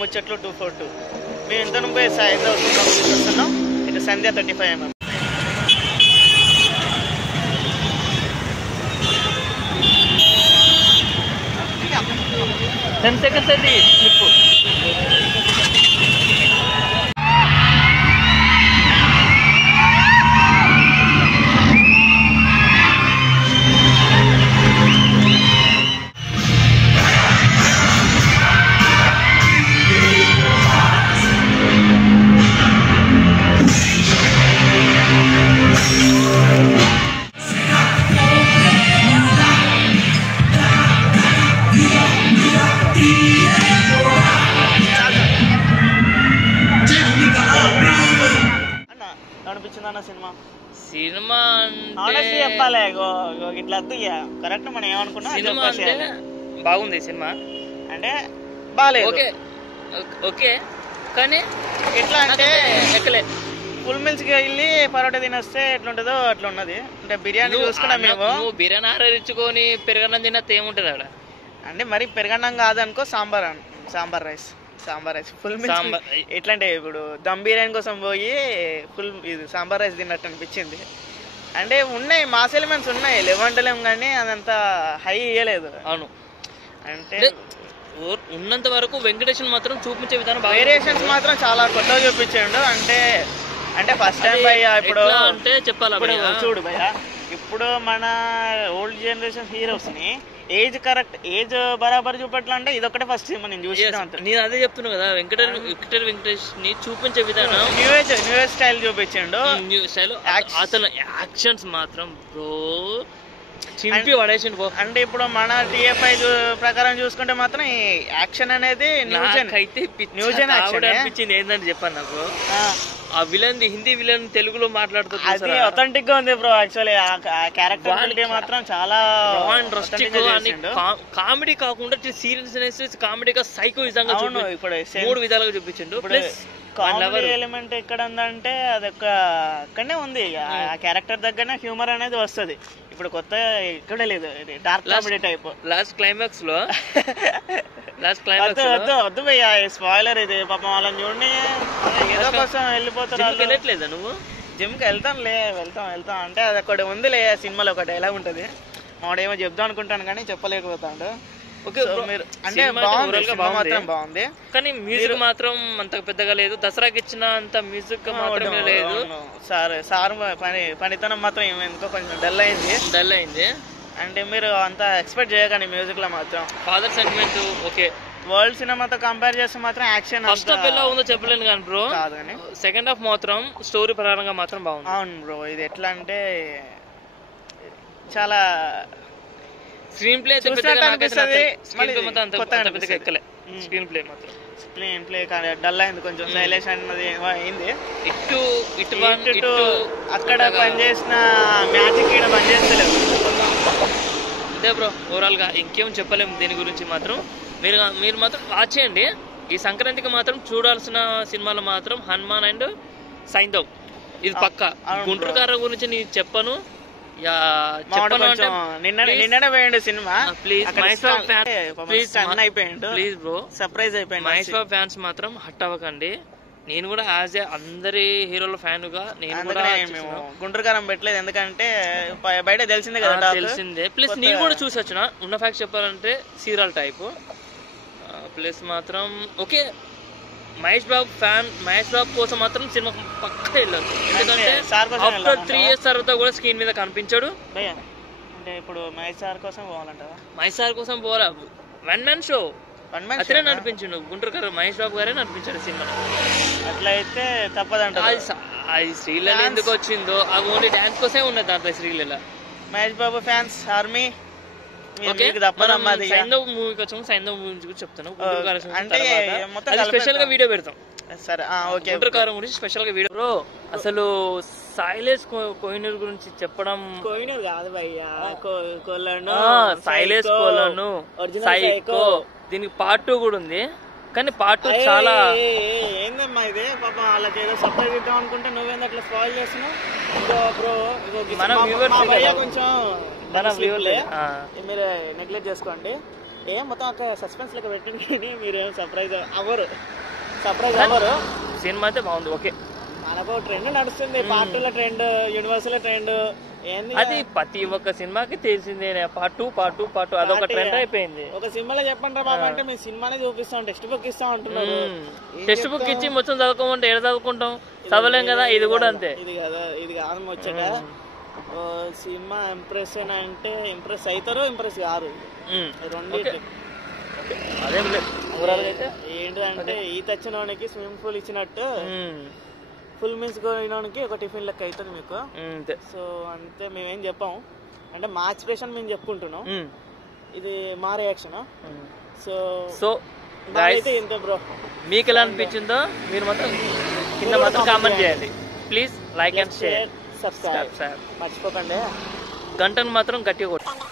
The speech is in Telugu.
ముచ్చట్లు 242. మేము ఇంత నుండి సాయంత్రం వస్తున్నాం. ఇటు సంధ్య 35mm. టెన్ సెకండ్స్ అయితే క్లిప్పు. సినిమా చెప్పాలి ఇట్లా కరెక్ట్ మనం ఏమనుకున్నా. సినిమా అంటే బాగుంది. సినిమా అంటే బాగాలేదు. ఓకే కానీ ఎట్లా అంటే ఎక్కలే. ఫుల్ మిల్స్కి వెళ్ళి పరోటా తినొస్తే ఎట్లుంటుందో అట్లా ఉన్నది. అంటే బిర్యానీ చూసుకున్నా మేము. బిర్యానీ ఆరరించుకొని పెరగన్నం తిన్నది ఏముంటుంది అక్కడ. అంటే మరి పెరగన్నం కాదనుకో సాంబార్ రైస్ ఫుల్ మిల్స్. ఎట్లా అంటే ఇప్పుడు దమ్ బిర్యానీ కోసం పోయి ఫుల్ ఇది సాంబార్ రైస్ తిన్నట్టు అనిపించింది. అంటే ఉన్నాయి మాస్ ఎలిమెంట్స్ ఉన్నాయి, లేవంటలేం కానీ అదంతా హై ఇయ్యలేదు. అవును, అంటే ఉన్నంత వరకు వెంకటేశ్వర మాత్రం చూపించే విధానం వేరియేషన్స్ మాత్రం చాలా కొత్తగా చూపించాడు. అంటే ఫస్ట్ టైం భయ్యా ఇప్పుడు అంటే చెప్పాలి చూడు భయ్యా, ఇప్పుడు మన ఓల్డ్ జనరేషన్ హీరోస్ ని ఏజ్ బరాబర్ చూపట్లంటే ఇదొక్కటే ఫస్ట్ సినిమా నేను చూసిన. నేను అదే చెప్తున్నా కదా, వెంకటేష్ ని చూపించే విధానం న్యూ ఏజ్ స్టైల్ చూపించాడు. న్యూ స్టైల్ అతను యాక్షన్స్ మాత్రం బ్రో చింపి పడేసిండు పో. అంటే ఇప్పుడు మన TFI ప్రకారం చూసుకుంటే మాత్రం ఈ యాక్షన్ అనేది అనిపించింది. ఏంటంటే చెప్పాను నాకు, ఆ విలన్ హిందీ విలన్ తెలుగులో మాట్లాడుతుంది, అథెంటిక్ గా ఉంది బ్రో. యాక్చువల్లీ క్యారెక్టర్ మాత్రం చాలా కామెడీ కాకుండా సీరియస్నెస్ కామెడీగా సైకో విధంగా ఇప్పుడు 3 విధాలుగా చూపించిండు. కామెడీ ఎలిమెంట్ ఎక్కడ ఉందంటే అది అక్కడనే ఉంది. ఆ క్యారెక్టర్ దగ్గరనే హ్యూమర్ అనేది వస్తుంది. ఇప్పుడు కొత్త ఇక్కడే లేదు, dark comedy type. Last climax లో వద్దు భయ్యా, స్పాయిలర్ ఇది. పాపం వాళ్ళని చూడండి ఏదో కోసం వెళ్ళిపోతారు. వెళ్ళట్లేదా నువ్వు? జిమ్కి వెళ్తాం అంటే అది ఒకటి ఉందిలే సినిమాలో, ఒక డైలాగ్ ఉంటుంది. మాడేమో చెప్దాం అనుకుంటాను కానీ చెప్పలేకపోతాడు. అంటే బాగుంది కానీ మ్యూజిక్ మాత్రం అంత పెద్దగా లేదు. దసరాకి ఇచ్చిన అంత మ్యూజిక్ మాత్రమే లేదు. సార్ పనితనం మాత్రం ఎందుకో కొంచెం డల్ అయింది. అంటే మీరు అంత ఎక్స్పెక్ట్ చేయకండి మ్యూజిక్ లో మాత్రం. Father sentiment okay. వరల్డ్ సినిమాతో కంపేర్ చేస్తే మాత్రం యాక్షన్ ఫస్ట్ హాఫ్ ఎలా ఉందో చెప్పలేను కానీ బ్రో, సెకండ్ హాఫ్ మాత్రం స్టోరీ పరంగా మాత్రం బాగుంది. అవును బ్రో, ఇది ఎట్లా అంటే చాలా స్క్రీన్ ప్లే డల్ అయింది, కొంచెం సైలెన్స్ అన్నది అయింది. ఇటు అక్కడ పనిచేసిన మ్యాజిక్ ఇక్కడ పనిచేస్తలేదు అంతే బ్రో. ఓవరాల్ గా ఇంకేం చెప్పలేము దీని గురించి మాత్రం. మీరు మాత్రం వాచ్ చేయండి. ఈ సంక్రాంతికి మాత్రం చూడాల్సిన సినిమాలు మాత్రం హనుమాన్ అండ్ సైంధవ్, ఇది పక్కా. గుంటూరు కార గురించి నేను చెప్పను. నిన్ననే పోయిండు సినిమా. ప్లీజ్ బ్రో, సర్ప్రైజ్ అయిపోయింది. మహేష్ బాబు ఫ్యాన్స్ మాత్రం హట్ అవ్వకండి. నేను కూడా యాజ్ ఏ అందరి హీరోల ఫ్యాన్ గా నేను కూడా గుంటూరు కారం పెట్టలేదు, ఎందుకంటే బయట తెలిసిందే కదా. తెలిసిందే. ప్లస్ నేను కూడా చూసి వచ్చిన. ఉన్న ఫ్యాక్ట్ చెప్పాలంటే సీరియల్ టైప్. ప్లస్ మాత్రం ఓకే, మహేష్ బాబు కోసం మాత్రం సినిమా పక్కా వెళ్ళాలి. ఎందుకంటే ఆఫ్టర్ 3 years తర్వాత కూడా స్క్రీన్ మీద కనిపించాడు. అంటే ఇప్పుడు మహేష్ సార్ కోసం పోవాలంటారా? మహేష్ సార్ కోసం పోవాలా? వన్ మ్యాన్ షో అతనే నడిపించిండు. గుంటూరు గారు మహేష్ బాబు గారే నడిపించాడు సినిమా. అట్లయితే తప్పదంట. అది శ్రీలీల ఎందుకు వచ్చిందో, అది ఓన్లీ డాన్స్ కోసమే ఉన్నది దాంట్లో. Sreeleela Mahesh Babu fans army. సైంధవ్ మూవీకి వచ్చాము. సైంధవ్ మూవీ గురించి చెప్తాను. స్పెషల్ గా వీడియో పెడతాం. గుంటూరు కారం గురించి స్పెషల్ గా వీడియో. బ్రో అసలు సైలేష్ కోహినూర్ గురించి చెప్పడం, కోహినూర్ కాదు భయ్యా, సైలేష్ కోలను సైకో, దీనికి పార్ట్ 2 కూడా ఉంది. కానీ పార్ట్ 2 చాలా ఏందమ్మా ఇది. పాపం వాళ్ళకి ఏదో సర్ప్రైజ్ ఇద్దాం అనుకుంటే నువ్వేంది అట్లా స్పాయిల్ చేస్తున్నావు. మన వ్యూవర్స్ కొంచెం మీరు నెగ్లెక్ట్ చేసుకోండి. ఏం మొత్తం అక్కడ సస్పెన్స్ లెక్క పెట్టండి కానీ మీరు ఏం సర్ప్రైజ్ అవ్వరు సినిమా అయితే బాగుంది. ఓకే, మనకు ట్రెండ్ నడుస్తుంది, పార్ట్ 2 ట్రెండ్, యూనివర్సల్ ట్రెండ్ ఏంది అది ప్రతి ఒక్క సినిమాకి తెలిసిందే. పార్ట్ టూ అదొక ట్రెండ్ అయిపోయింది. ఒక సినిమాలో చెప్పండి రా బాబా అంటే మీ సినిమానే చూపిస్తాం, టెక్స్ట్ బుక్ ఇస్తాం అంటున్నారు. టెక్స్ట్ బుక్ ఇచ్చి మొత్తం చదువుకోమంటే ఏడ చదువుకుంటాం, చదవలేం కదా. ఇది కూడా అంతే. ఇది కాదు వచ్చాక సినిమా ఇంప్రెస్ అంటే ఇంప్రెస్ అవుతారు, ఇంప్రెస్ కాదు. రెండు అదేం లేదు. అయితే ఏంటంటే ఈత వచ్చిన వానికి స్విమ్మింగ్ పూల్ ఇచ్చినట్టు ఫుల్ మీల్స్ పోయినోనికి ఒక టిఫిన్ లెక్క అవుతుంది మీకు. సో అంతే, మేమేం చెప్పాము అంటే మా ఎక్స్ప్రెషన్ మేము చెప్పుకుంటున్నాం, ఇది మా రియాక్షన్. సో అయితే ఇంత బ్రో, మీకు ఎలా అనిపించిందో మీరు మాత్రం కింద మాత్రం కామెంట్ చేయండి please. Like and share, subscribe మర్చిపోకండి. గంటను మాత్రం గట్టిగా కొట్టండి.